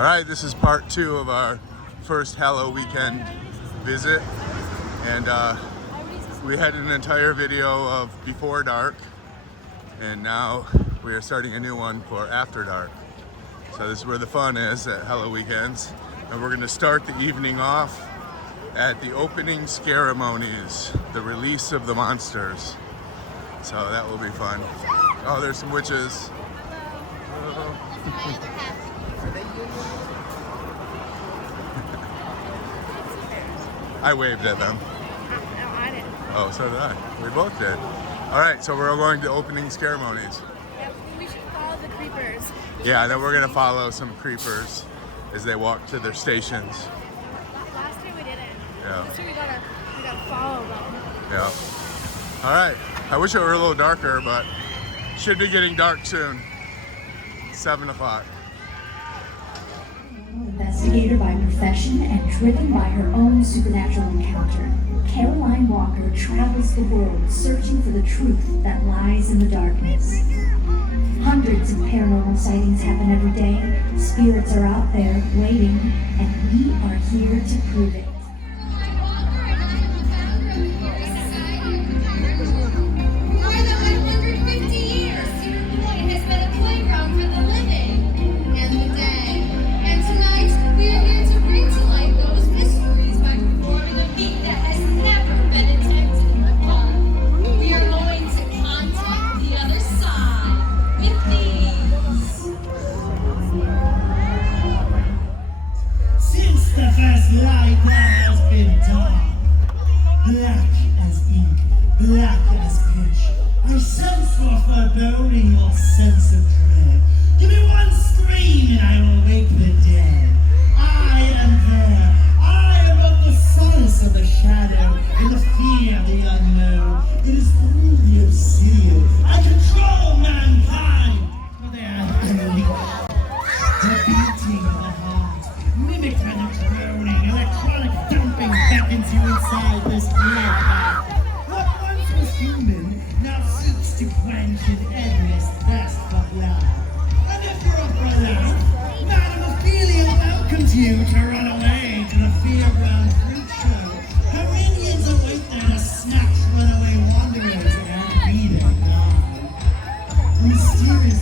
All right, this is part 2 of our first Halloweekend visit, and we had an entire video of before dark, and now we are starting a new one for after dark. So this is where the fun is at Halloweekends, and we're going to start the evening off at the opening Scaremonies, the release of the monsters. So that will be fun. Oh, there's some witches. I waved at them. No, I didn't. Oh, so did I. We both did. All right, so we're going to opening Scaremonies. Yep, we should follow the creepers. Yeah, and then we're gonna follow some creepers as they walk to their stations. Last time we didn't. Yeah. This time we gotta follow them. Yeah. All right. I wish it were a little darker, but should be getting dark soon. 7 o'clock. Investigator by profession and driven by her own supernatural encounter, Caroline Walker travels the world searching for the truth that lies in the darkness. Hundreds of paranormal sightings happen every day. Spirits are out there waiting, and we are here to prove it. For the 150 years, Cedar Point has been a playground for the living and the dead. And tonight, we are here to bring to light those mysteries by performing a feat that has never been attempted before. We are going to contact the other side with these. Since the first light there has been dark, black as ink, black as pitch. I sense your foreboding, your sense of dread. Give me one scream and I will wake the dead. I am there. I am of the solace of the shadow, in the fear of the unknown. It is through the obsidian I control mankind. For they are unleashed. The beating of the heart, mimic and droning, electronic dumping beckons you inside this bloodbath. What once was human now seeks to quench an endless thirst for blood. And if you're up for that, Madam Ophelia welcomes you to run away to the fairground Freakshow. Her minions await there to snatch runaway wanderers and be their guide. Mysterious.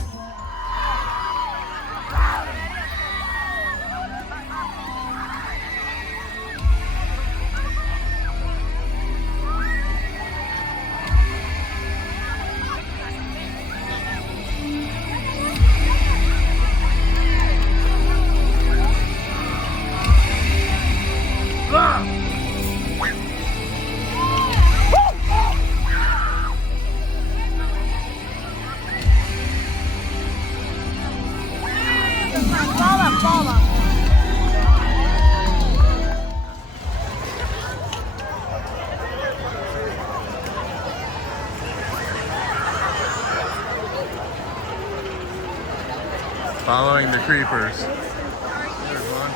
Following the creepers. There's one.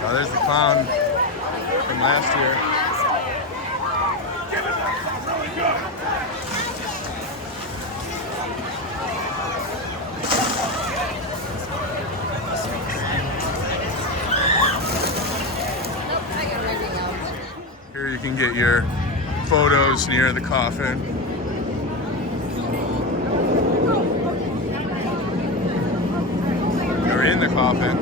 Oh, there's the clown from last year. Here you can get your photos near the coffin. Or in the coffin.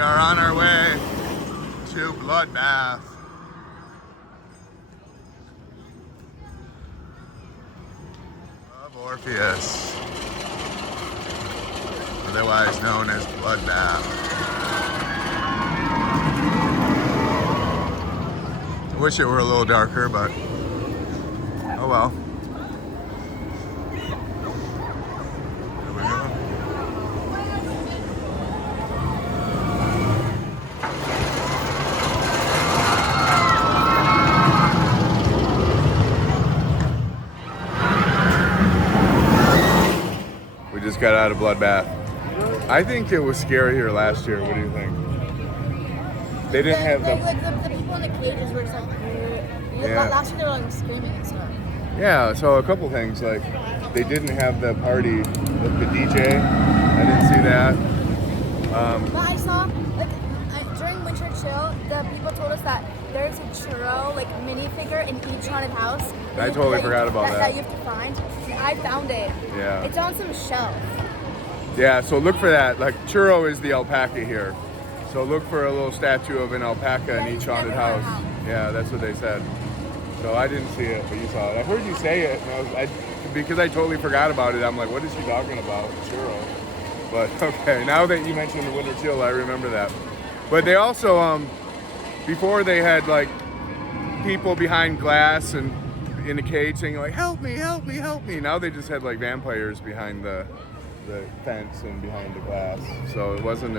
are on our way to Bloodbath. Of Orpheus, otherwise known as Bloodbath. I wish it were a little darker, but oh well. There we go. We just got out of Bloodbath. I think it was scarier last year. What do you think? They didn't have the people in the cages were just like, yeah. Last year they were like screaming and stuff. Yeah, so a couple things, like they didn't have the party with the DJ. I didn't see that. But I saw, like, during Winter Chill, the people told us that there's a Churro, like, minifigure in each haunted house. I totally forgot about that. That you have to find. I found it. Yeah. It's on some shelf. Yeah, so look for that. Like, Churro is the alpaca here. So look for a little statue of an alpaca in each haunted house. Yeah, that's what they said. So I didn't see it, but you saw it. I heard you say it, and because I totally forgot about it, I'm like, what is she talking about? Churro. But okay, now that you mentioned the Winter Chill, I remember that. But they also, before they had like people behind glass and in a cage saying like, help me, help me, help me. Now they just had like vampires behind the fence and behind the glass. So it wasn't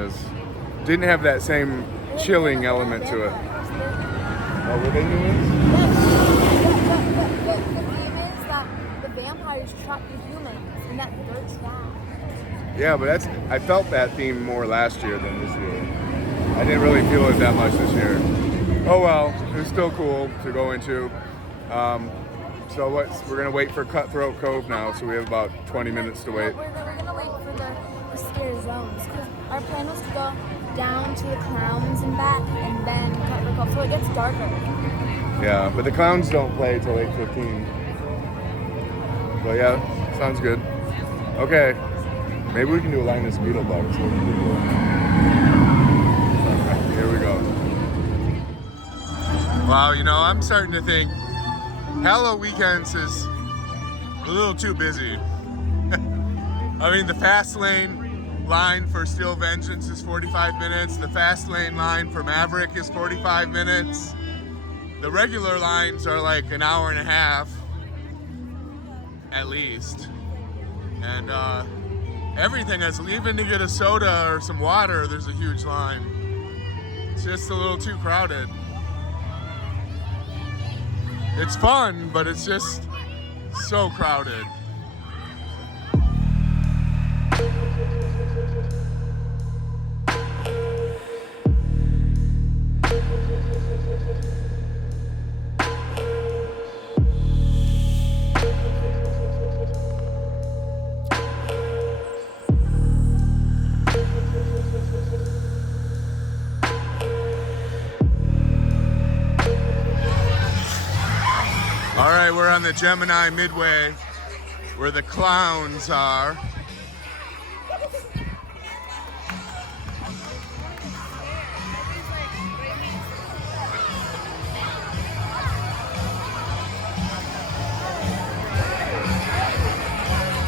didn't have that same chilling element to it. Oh, were they humans? The theme is that the vampires trap the humans, and that dirt's bad. Yeah, but I felt that theme more last year than this year. I didn't really feel it that much this year. Oh well, it was still cool to go into. So we're gonna wait for Cutthroat Cove now, so we have about 20 minutes to wait. We're gonna wait for the scare zones, because our plan was to go down to the clowns and back, and then Cutthroat Cove, so it gets darker. Yeah, but the clowns don't play till 8:15. But yeah, sounds good. Okay, maybe we can do a Linus Beetlebugs. Here we go. Wow, you know, I'm starting to think Halloweekends is a little too busy. I mean, the fast lane line for Steel Vengeance is 45 minutes. The fast lane line for Maverick is 45 minutes. The regular lines are like an hour and a half, at least. And everything is, even to get a soda or some water, there's a huge line. It's just a little too crowded. It's fun, but it's just so crowded. All right, we're on the Gemini Midway, where the clowns are.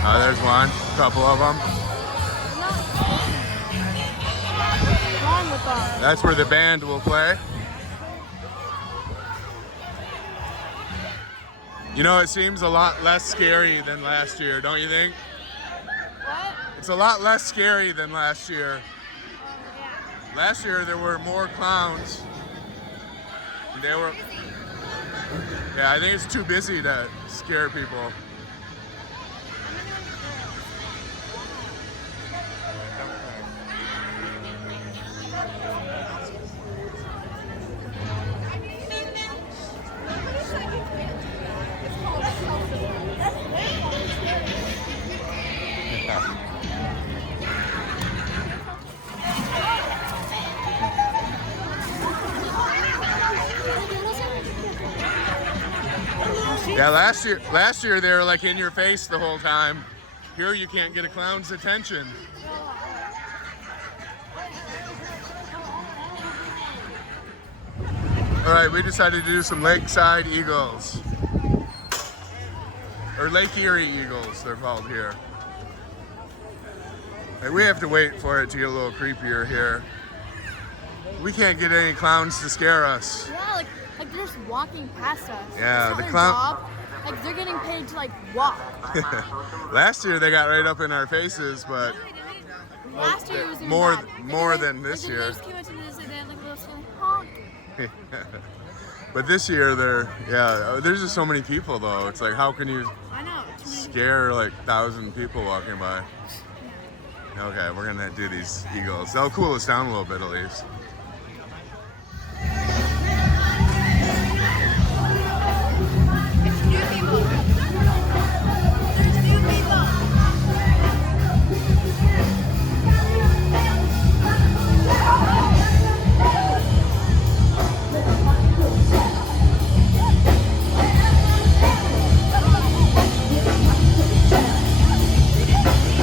Oh, there's one, a couple of them. That's where the band will play. You know, it seems a lot less scary than last year, don't you think? What? It's a lot less scary than last year. Yeah. Last year there were more clowns. Yeah, I think it's too busy to scare people. Yeah, last year they were like in your face the whole time. Here you can't get a clown's attention. right, we decided to do some lakeside eagles. Or Lake Erie eagles, they're called here. And we have to wait for it to get a little creepier here. We can't get any clowns to scare us. Yeah, like they're just walking past us. Yeah, It's the not clown. their job. Like they're getting paid to like walk. Last year they got right up in our faces, but Last year it was even more bad. more than this Like, year. They just came up to this and they had like a little silly honk. But this year there's just so many people though. It's like, how can you I know. Too many scare like 1,000 people walking by? Okay, we're gonna do these eagles. They'll cool us down a little bit at least.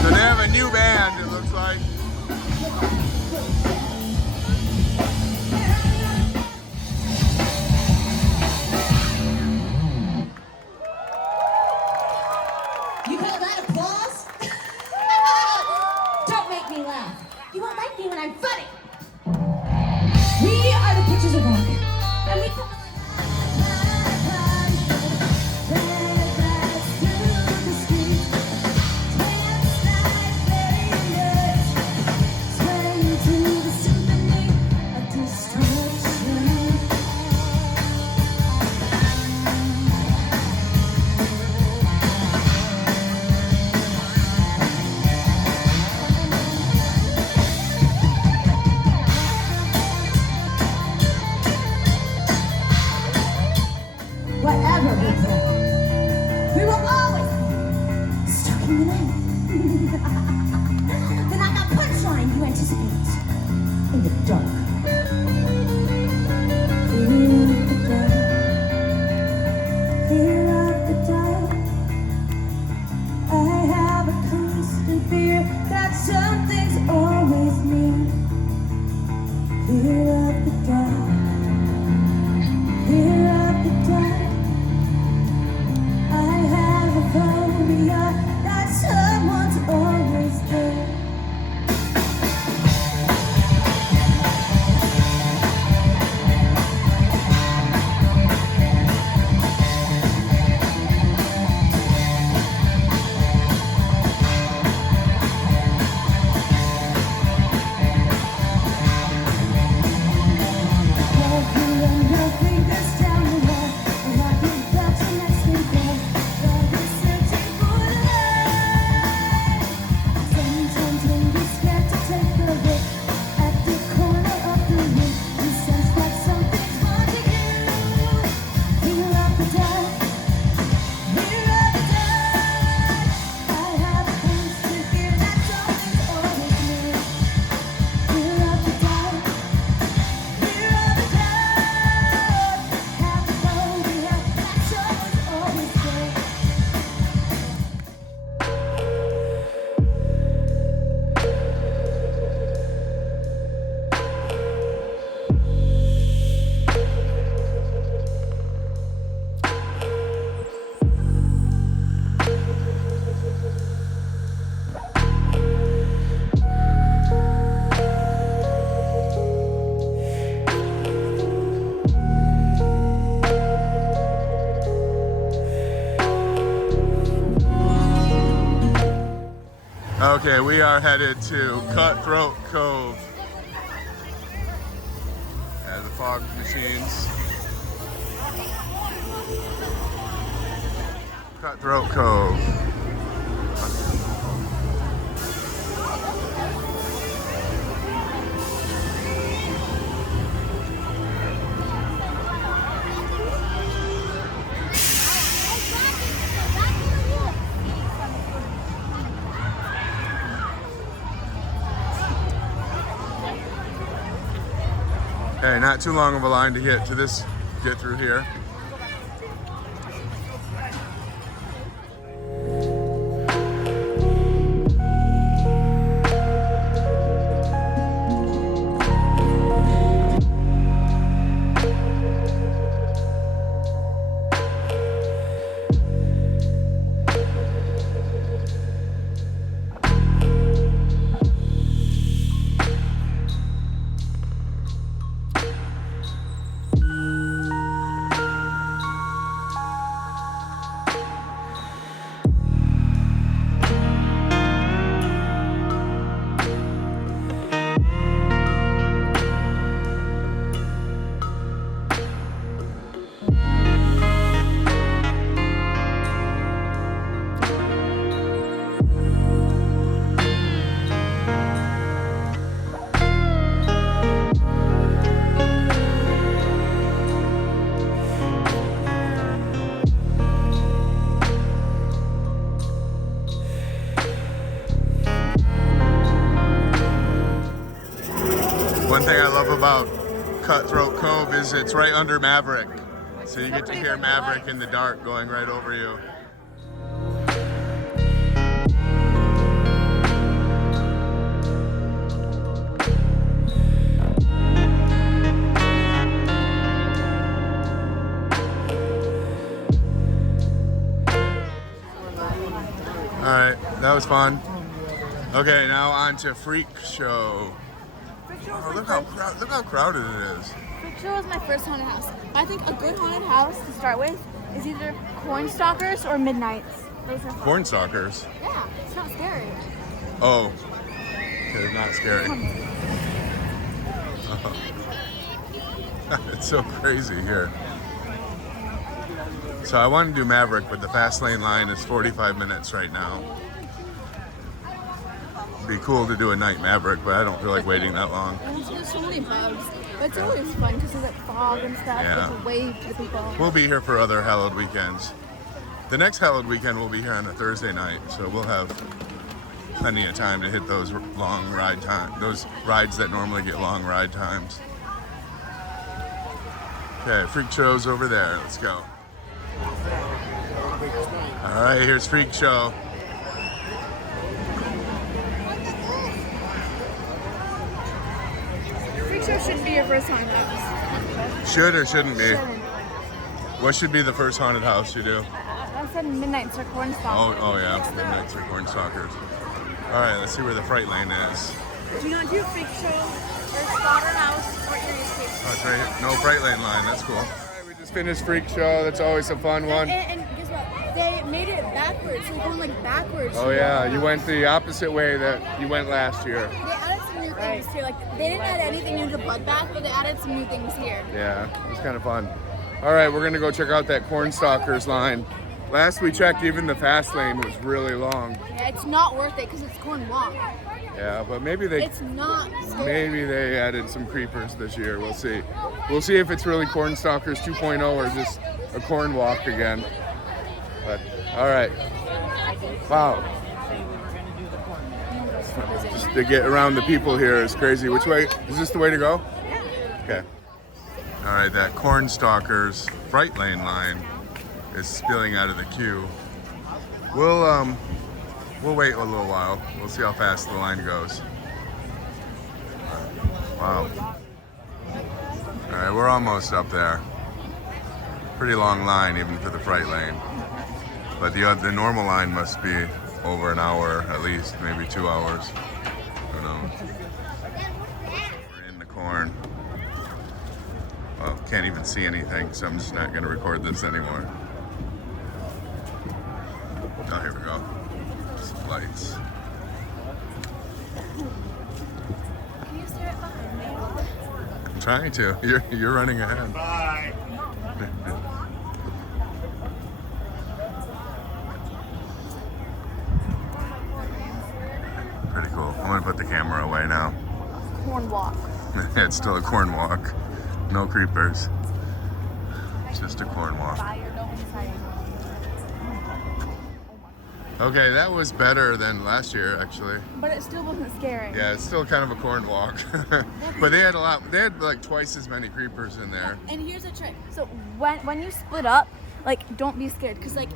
So they have a new band, it looks like. You call that applause? Don't make me laugh. You won't like me when I'm funny. We are the Pictures of Rock, and we come whatever we play, we will always be stuck in the night. The knockout punchline you anticipate in the dark. Fear of the dark. I have a constant fear that something's always near. Fear of the dark. Fear of the dark. I have a phobia that someone's always there. Okay, we are headed to Cutthroat Cove. The fog machines. Cutthroat Cove. Okay, not too long of a line to get through here. One thing I love about Cutthroat Cove is it's right under Maverick. So you get to hear Maverick in the dark going right over you. Alright, that was fun. Okay, now on to Freakshow. Oh, look how crowded it is. Freakshow was my first haunted house. I think a good haunted house to start with is either Cornstalkers or Midnights. Those are fun. Cornstalkers? Yeah, it's not scary. Oh, okay, not scary. It's so crazy here. So I want to do Maverick, but the fast lane line is 45 minutes right now. It'd be cool to do a night Maverick, but I don't feel like waiting that long. There's so many bugs. But it's always fun because there's like fog and stuff. Yeah. It's a wave to the people. We'll be here for other hallowed weekends. The next hallowed weekend we'll be here on a Thursday night, so we'll have plenty of time to hit those long ride time, those rides that normally get long ride times. Okay, Freak Show's over there. Let's go. All right, here's Freak Show. Freakshow shouldn't be your first haunted house. Should or shouldn't be? Shouldn't. What should be the first haunted house you do? I said Midnights or Cornstalkers. Oh yeah, Midnights or Cornstalkers. All right, let's see where the fright lane is. Do you not do Freakshow or Slaughterhouse or Erie Estates? Oh, it's right here. No fright lane line. That's cool. All right, we just finished Freak Show. That's always a fun one. And guess what? They made it backwards. So you're going like backwards. Oh yeah, you went the opposite way that you went last year. They added some new things here. Like they didn't add anything new to Bloodbath, but they added some new things here. Yeah, it was kind of fun. All right, we're gonna go check out that Cornstalkers line. Last we checked, even the fast lane was really long. Yeah, it's not worth it because it's corn walk. Yeah, but maybe they It's not scary. added some creepers this year. We'll see. We'll see if it's really Cornstalkers 2.0 or just a corn walk again. But all right. Wow. Just to get around the people here is crazy. Which way? Is this the way to go? Okay. All right, that Cornstalkers fright lane line is spilling out of the queue. We'll wait a little while. We'll see how fast the line goes. Wow. All right, we're almost up there. Pretty long line even for the fright lane. But the normal line must be over an hour at least, maybe 2 hours. Who knows? We're in the corn. Well, can't even see anything, so I'm just not going to record this anymore. Oh, here we go. Just lights. Can you stare at behind me? I'm trying to. You're running ahead. Bye. Pretty cool. I'm gonna put the camera away now. Corn walk. It's still a corn walk. No creepers. Just a corn walk. Okay, that was better than last year, actually. But it still wasn't scary. Yeah, it's still kind of a corn walk. But they had like twice as many creepers in there. And here's a trick. So when you split up, like don't be scared because like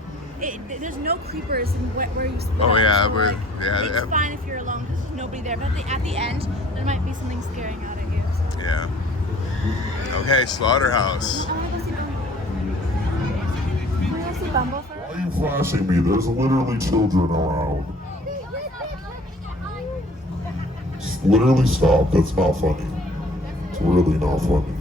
there's no creepers in where you split up. Oh yeah, so, like, yeah. it's fine if you're alone because there's nobody there. But at the end, there might be something scaring out at you. So. Yeah. Okay, Slaughterhouse. I want to see Bumble first. Why are you flashing me? There's literally children around. Just literally stop. That's not funny. It's really not funny.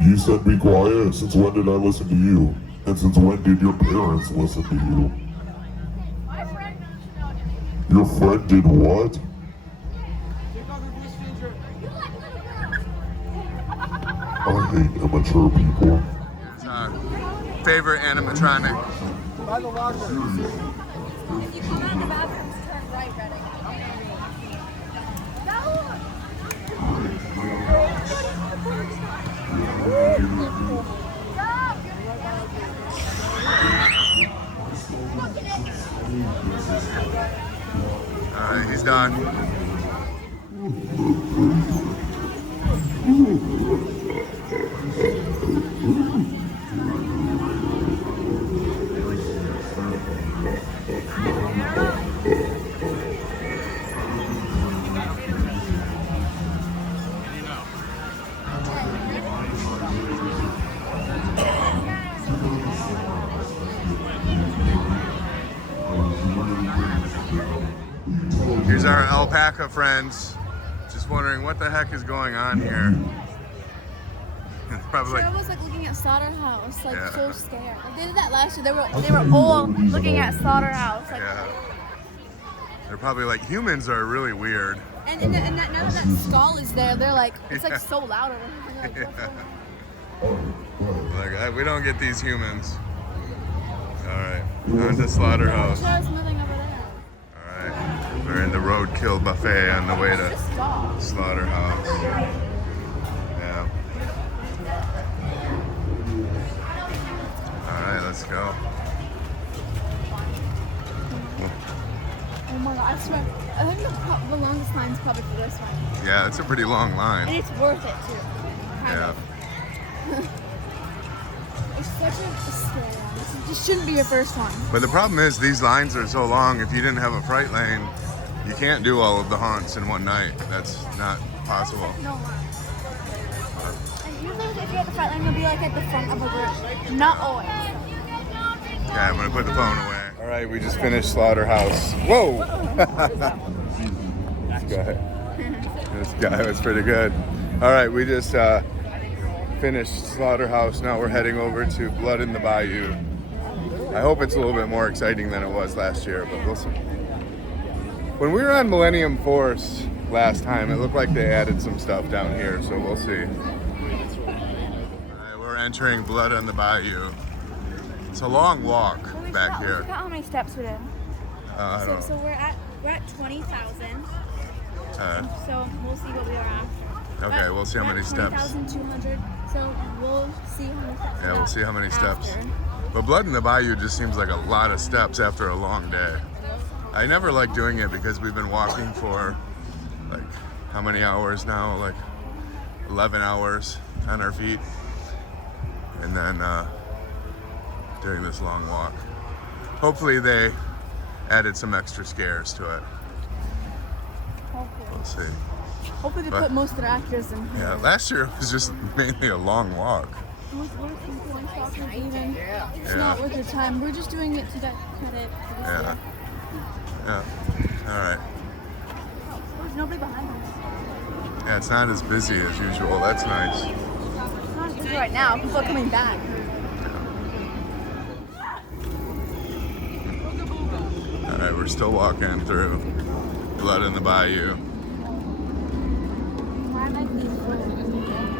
You said be quiet. Since when did I listen to you? And since when did your parents listen to you? Your friend did what? I hate immature people. It's our favorite animatronic. If you come out of the bathroom, turn right, Redding. Alright, he's done. our alpaca friends just wondering what the heck is going on here. It's probably Churro was like looking at Slaughterhouse, like Yeah. so scared. Like, they did that last year. They were all looking at Slaughterhouse. Like, yeah. They're probably like, humans are really weird. and now that skull is there, they're like, it's like so loud over here. Like, Like, we don't get these humans. All right, on to Slaughterhouse. There's nothing over there. All right, we're in the Roadkill Buffet on the way to Just stop. Slaughterhouse. Yeah. All right, let's go. Oh my god, I swear. I think the longest line is probably for this one. Yeah, it's a pretty long And line. it's worth it too. Kind Yeah. of. It's such a scary one. This shouldn't be your first one. But the problem is these lines are so long, if you didn't have a fright lane, you can't do all of the haunts in one night. That's not possible. No line. And usually if you're at the front line, you'll be like at the front of a group. Not always. Yeah, I'm gonna put the phone away. All right, we just finished Slaughterhouse. Whoa! This guy was pretty good. All right, we just finished Slaughterhouse. Now we're heading over to Blood in the Bayou. I hope it's a little bit more exciting than it was last year, but we'll see. When we were on Millennium Force last time, it looked like they added some stuff down here, so we'll see. All right, we're entering Blood in the Bayou. It's a long walk back We here. forgot how many steps we did. I don't So know. we're at 20,000. Uh, So we'll see what we are after. Okay, we'll see how We're many at steps. 20,200. So we'll see how many steps. Yeah, we'll see how many steps. after. But Blood in the Bayou just seems like a lot of steps after a long day. I never like doing it because we've been walking for like how many hours now? Like 11 hours on our feet. And then doing this long walk. Hopefully they added some extra scares to it. Hopefully. We'll see. Hopefully they But- put most of the actors in here. Yeah, last year it was just mainly a long walk. It was worth it. Cornstalkers even. It's Yeah. not worth your time. We're just doing it to get credit for this Yeah. year. Yeah. All right. There's nobody behind us. Yeah, it's not as busy as usual. That's nice. It's not as busy right now. People are coming back. All right, we're still walking through Blood in the Bayou. Why am I being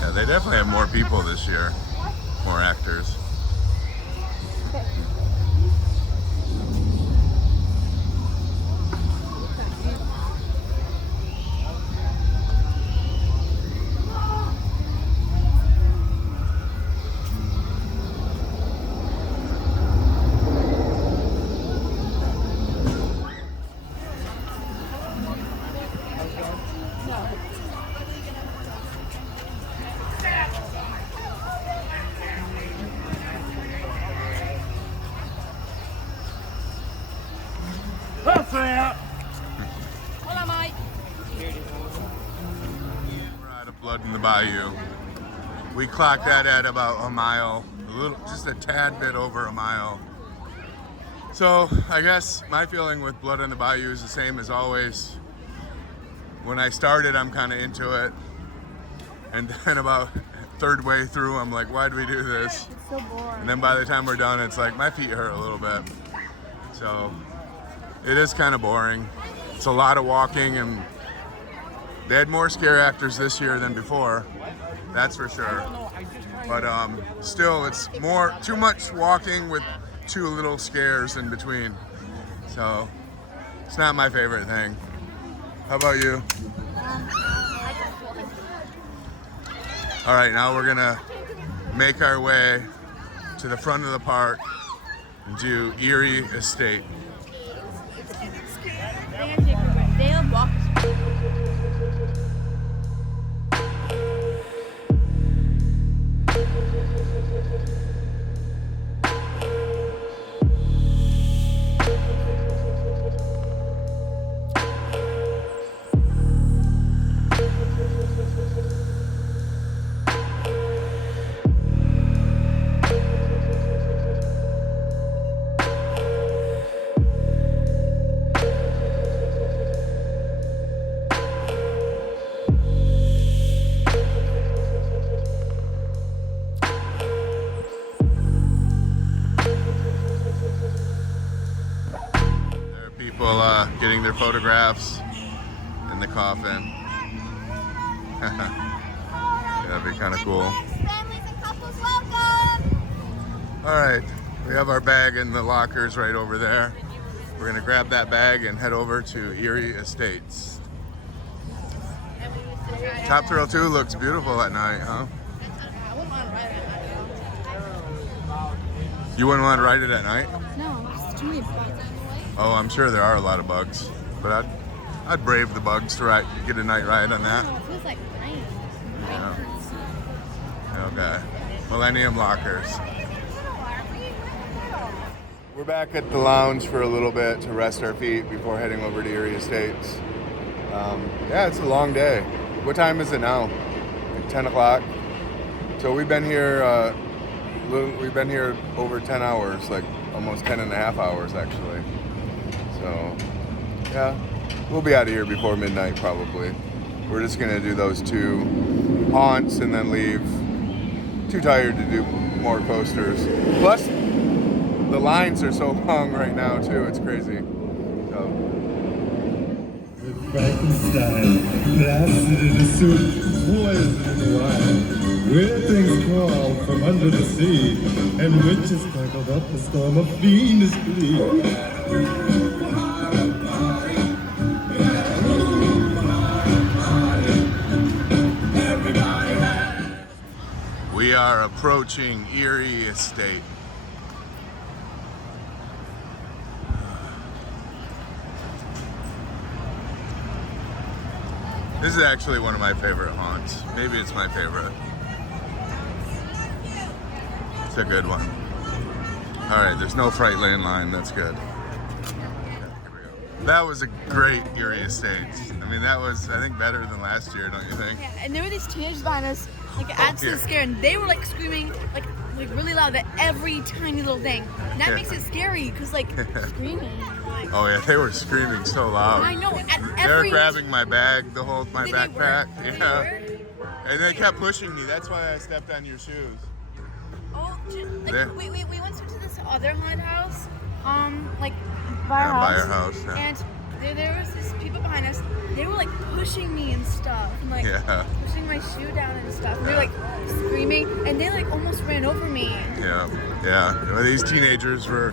Yeah, they definitely have more people this year, more actors. Hola, Mike. We're out of Blood in the Bayou. We clocked that at about a mile, just a tad bit over a mile. So I guess my feeling with Blood in the Bayou is the same as always. When I started, I'm kind of into it. And then about third way through, I'm like, why do we do this? It's so boring. And then by the time we're done, it's like my feet hurt a little bit. So it is kind of boring. It's a lot of walking and They had more scare actors this year than before, that's for sure. But still, it's too much walking with too little scares in between. So it's not my favorite thing. How about you? All right, now we're gonna make our way to the front of the park and do Erie Estate. They'll walk. Getting their photographs in the coffin. That'd be kind of cool. Families and couples, welcome. All right, we have our bag in the lockers right over there. We're gonna grab that bag and head over to Erie Estates. Top Thrill 2 looks beautiful at night, huh? You wouldn't want to ride it at night? No, it's too many bugs. Oh, I'm sure there are a lot of bugs, but I'd brave the bugs to get a night ride on that. It feels like night. Yeah. Okay. Millennium Lockers. We're back at the lounge for a little bit to rest our feet before heading over to Erie Estates. Yeah, it's a long day. What time is it now? Like 10 o'clock. So we've been here over 10 hours, like almost 10 and a half hours actually. So yeah, we'll be out of here before midnight probably. We're just gonna do those 2 haunts and then leave. Too tired to do more coasters. Plus, the lines are so long right now too, it's crazy. So. Frankenstein, blasted in a suit, poisoned in the wild. Weird things crawl from under the sea, and witches crackled up a storm of fiendish glee. We are approaching Erie Estate. This is actually one of my favorite haunts. Maybe it's my favorite. It's a good one. All right, there's no Fright Lane line. That's good. That was a great Erie Estates. I mean, that was, I think, better than last year, don't you think? Yeah, and there were these teenagers behind us, like adds to the scare, and they were like screaming, like really loud at every tiny little thing. And that makes it scary, cause like screaming. Like, Oh yeah, they were screaming so loud. I know. At They were every. grabbing my bag, my Did they backpack. work? Did they Yeah. work? And they kept pushing me. That's why I stepped on your shoes. Oh, There. we went to this other haunted house, like by our Yeah, by house. our house, yeah. And there was this people behind us. They were like pushing me and stuff, and like Yeah. pushing my shoe down and stuff. And they were like screaming, and they like almost ran over me. Yeah, yeah. Well, these teenagers were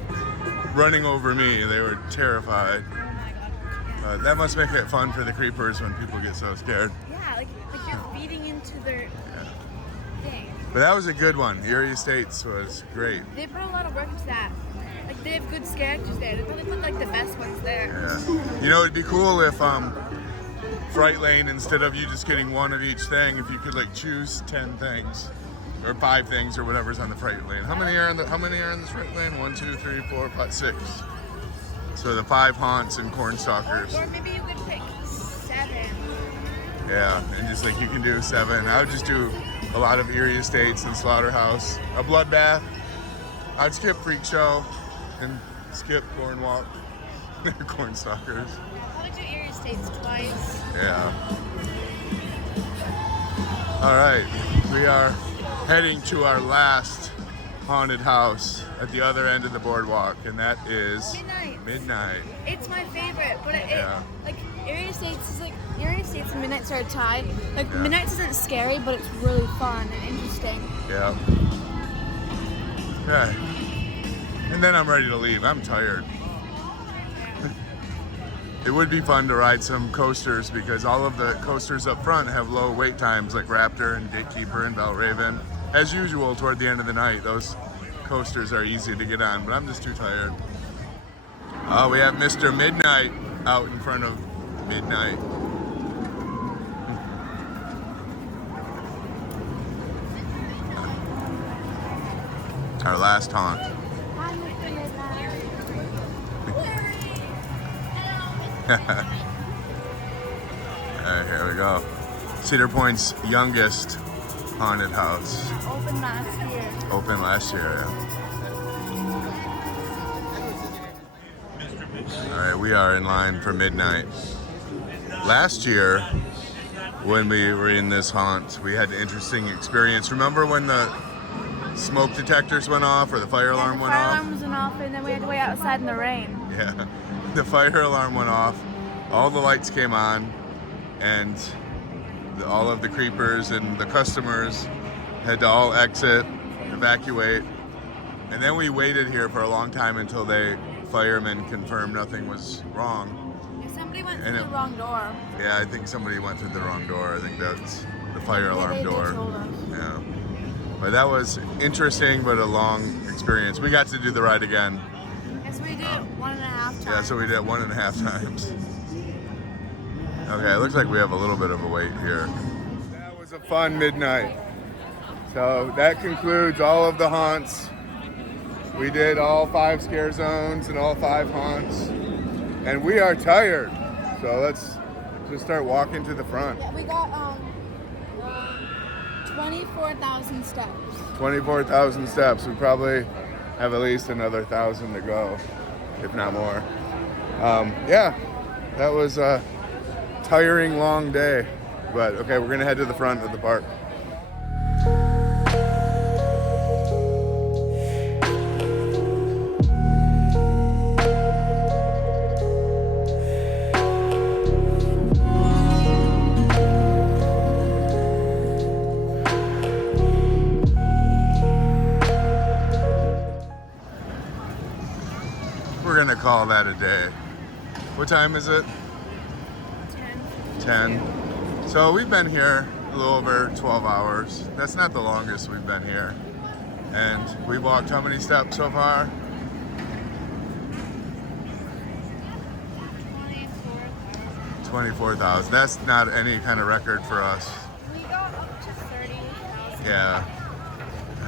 running over me. They were terrified. Oh my god. That must make it fun for the creepers when people get so scared. Yeah, like you're feeding into their thing. But that was a good one. Erie Estates was great. They put a lot of work into that. Like they have good scare actors there. They probably put like the best ones there. Yeah. You know, it'd be cool if Fright Lane, instead of you just getting one of each thing, if you could like choose 10 things or 5 things or whatever's on the Fright Lane. How many are in this Fright Lane? 1, 2, 3, 4, 5, 6. So the 5 haunts and Cornstalkers. Or maybe you could pick 7. Yeah, and just like you can do 7. I would just do a lot of Erie Estates and Slaughterhouse. A Bloodbath. I'd skip Freakshow and skip Cornstalkers. Probably do Erie Estates twice. Yeah. All right, we are heading to our last haunted house at the other end of the boardwalk, and that is Midnight. Midnight. It's my favorite, but Yeah. like Erie Estates is like Erie Estates and Midnight's are a tie. Like Yeah. Midnight's isn't scary, but it's really fun and interesting. Yeah. Okay. And then I'm ready to leave. I'm tired. It would be fun to ride some coasters because all of the coasters up front have low wait times, like Raptor and Gatekeeper and Valraven. As usual, toward the end of the night, those coasters are easy to get on, but I'm just too tired. Oh, we have Mr. Midnight out in front of Midnight. Our last haunt. Alright, here we go. Cedar Point's youngest haunted house. Open last year. Open last year, yeah. Alright, we are in line for midnight. Last year, when we were in this haunt, we had an interesting experience. Remember when the smoke detectors went off or the fire alarm went Fire off? alarm went off, and then we had to wait outside in the rain. Yeah, the fire alarm went off, all the lights came on, and all of the creepers and the customers had to all exit, evacuate, and then we waited here for a long time until firemen confirmed nothing was wrong. Yeah, somebody went And through the wrong door. Yeah, I think somebody went through the wrong door. I think that's the fire alarm they door. told us. Yeah, but that was interesting, but a long experience. We got to do the ride again. Yes, we did it 1.5 times. Yeah, so we did it 1.5 times. Okay, it looks like we have a little bit of a wait here. That was a fun midnight. So that concludes all of the haunts. We did all 5 scare zones and all 5 haunts. And we are tired. So let's just start walking to the front. Yeah, we got 24,000 steps. 24,000 steps. We probably have at least another 1,000 to go, if not more. Yeah, that was a tiring, long day. But okay, we're gonna head to the front of the park. We're gonna call that a day. What time is it? 10. So we've been here a little over 12 hours. That's not the longest we've been here. And we walked how many steps so far? 24,000. That's not any kind of record for us. We got up to 30,000. Yeah.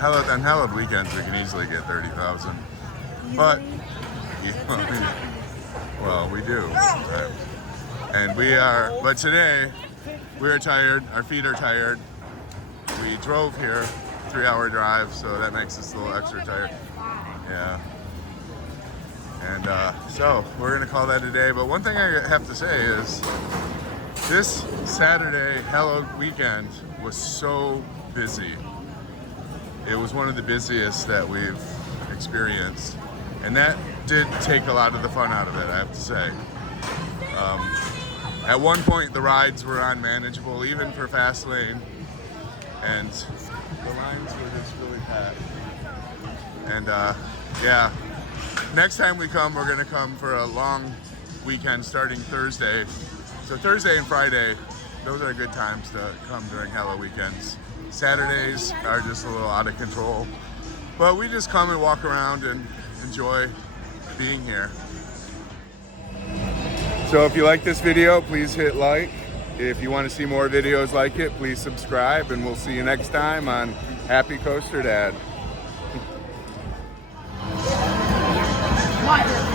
On hallowed weekends, we can easily get 30,000. But, well, we do. And but today, we're tired. Our feet are tired. We drove here, 3-hour drive, so that makes us a little extra tired. Yeah. And so we're gonna call that a day. But one thing I have to say is this Saturday Halloween weekend was so busy. It was one of the busiest that we've experienced. And that did take a lot of the fun out of it, I have to say. At one point, the rides were unmanageable, even for fast lane. And the lines were just really packed. And yeah, next time we come, we're gonna come for a long weekend starting Thursday. So Thursday and Friday, those are good times to come during Halloween weekends. Saturdays are just a little out of control. But we just come and walk around and enjoy being here. So if you like this video, please hit like. If you want to see more videos like it, please subscribe, and we'll see you next time on Happy Coaster Dad. What?